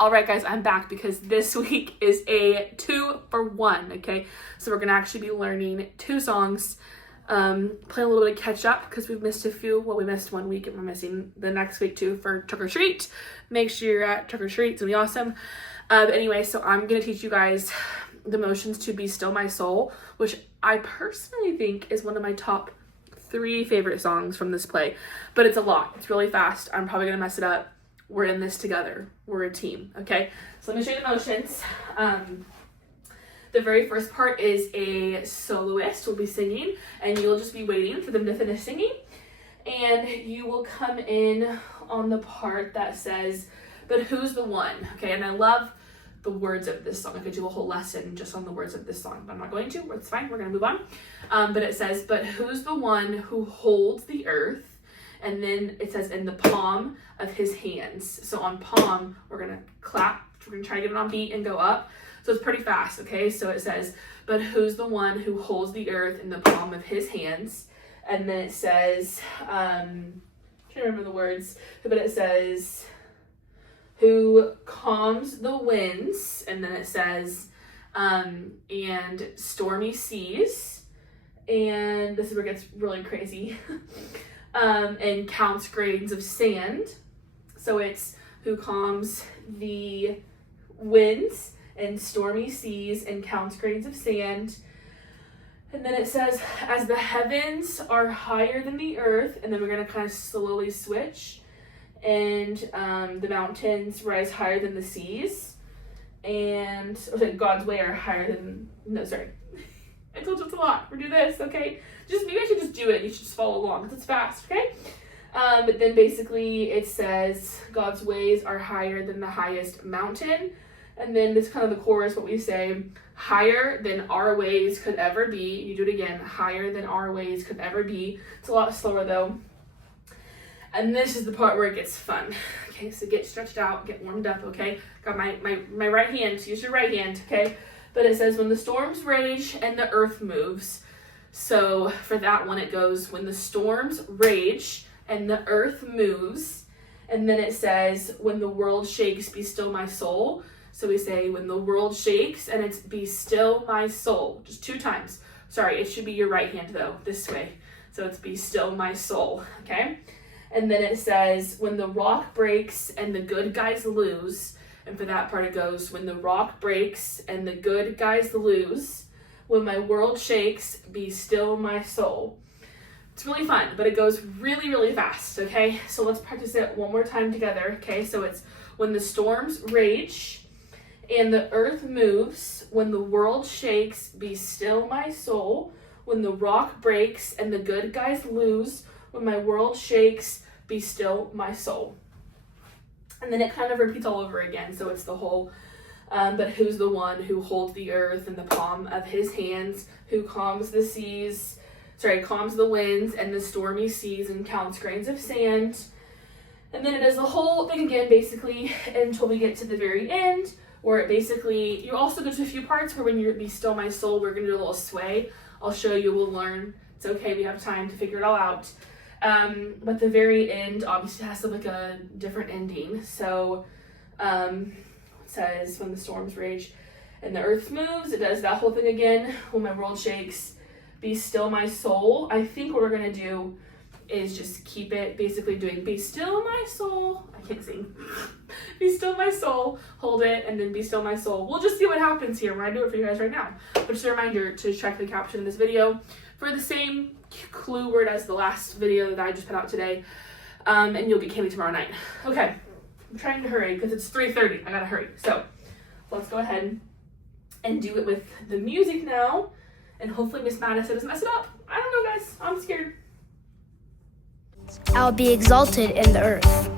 All right, guys, I'm back because this week is a 2-for-1, okay? So we're gonna actually be learning 2 songs, playing a little bit of catch up because we've missed a few. Well, we missed 1 week and we're missing the next week too for Trick or Treat. Make sure you're at Trick or Treat, it's gonna be awesome. But anyway, so I'm gonna teach you guys the motions to Be Still My Soul, which I personally think is one of my top 3 favorite songs from this play, but it's a lot. It's really fast. I'm probably gonna mess it up. We're in this together. We're a team, okay? So let me show you the motions. The very first part is a soloist will be singing, and you'll just be waiting for them to finish singing. And you will come in on the part that says, but who's the one? Okay, and I love the words of this song. I could do a whole lesson just on the words of this song, but I'm not going to. It's fine. We're going to move on. But it says, but who's the one who holds the earth? And then it says in the palm of his hands. So on palm, we're gonna clap. We're gonna try to get it on beat and go up. So it's pretty fast, okay? So it says, but who's the one who holds the earth in the palm of his hands? And then it says, I'm trying to remember the words, but it says, who calms the winds? And then it says, and stormy seas. And this is where it gets really crazy. And counts grains of sand. So it's who calms the winds and stormy seas and counts grains of sand. And then it says, as the heavens are higher than the earth, and then we're going to kind of slowly switch. And the mountains rise higher than the seas. And God's way are higher than, no, sorry. I told you it's a lot. We're doing this, okay? Maybe I should just do it. You should just follow along because it's fast, okay? But then basically it says God's ways are higher than the highest mountain. And then this kind of the chorus, what we say, higher than our ways could ever be. You do it again, higher than our ways could ever be. It's a lot slower though. And this is the part where it gets fun. Okay, so get stretched out, get warmed up, okay? Got my right hand, use your right hand, okay? But it says, when the storms rage and the earth moves. So for that one, it goes, when the storms rage and the earth moves. And then it says, when the world shakes, be still my soul. So we say, when the world shakes, and it's be still my soul. Just 2 times. Sorry, it should be your right hand though, this way. So it's be still my soul, okay? And then it says, when the rock breaks and the good guys lose. And for that part it goes, when the rock breaks and the good guys lose, when my world shakes, be still my soul. It's really fun, but it goes really, really fast, okay? So let's practice it one more time together, okay? So it's when the storms rage and the earth moves, when the world shakes, be still my soul, when the rock breaks and the good guys lose, when my world shakes, be still my soul. And then it kind of repeats all over again. So it's the whole, but who's the one who holds the earth in the palm of his hands, who calms the winds and the stormy seas and counts grains of sand. And then it does the whole thing again, basically, until we get to the very end, where it basically, you also go to a few parts where when you be still my soul, we're going to do a little sway. I'll show you, we'll learn. It's okay, we have time to figure it all out. But the very end obviously has to like a different ending. So it says, when the storms rage and the earth moves, it does that whole thing again. When my world shakes, be still my soul. I think what we're gonna do is just keep it basically doing be still my soul. I can't sing. Be still my soul, hold it, and then be still my soul. We'll just see what happens here when I do it for you guys right now. But just a reminder to check the caption in this video for the same clue word as the last video that I just put out today, and you'll get candy tomorrow night. Okay, I'm trying to hurry because it's 3:30. I gotta hurry. So let's go ahead and do it with the music now, and hopefully Miss Madison doesn't mess it up. I don't know, guys. I'm scared. I'll be exalted in the earth.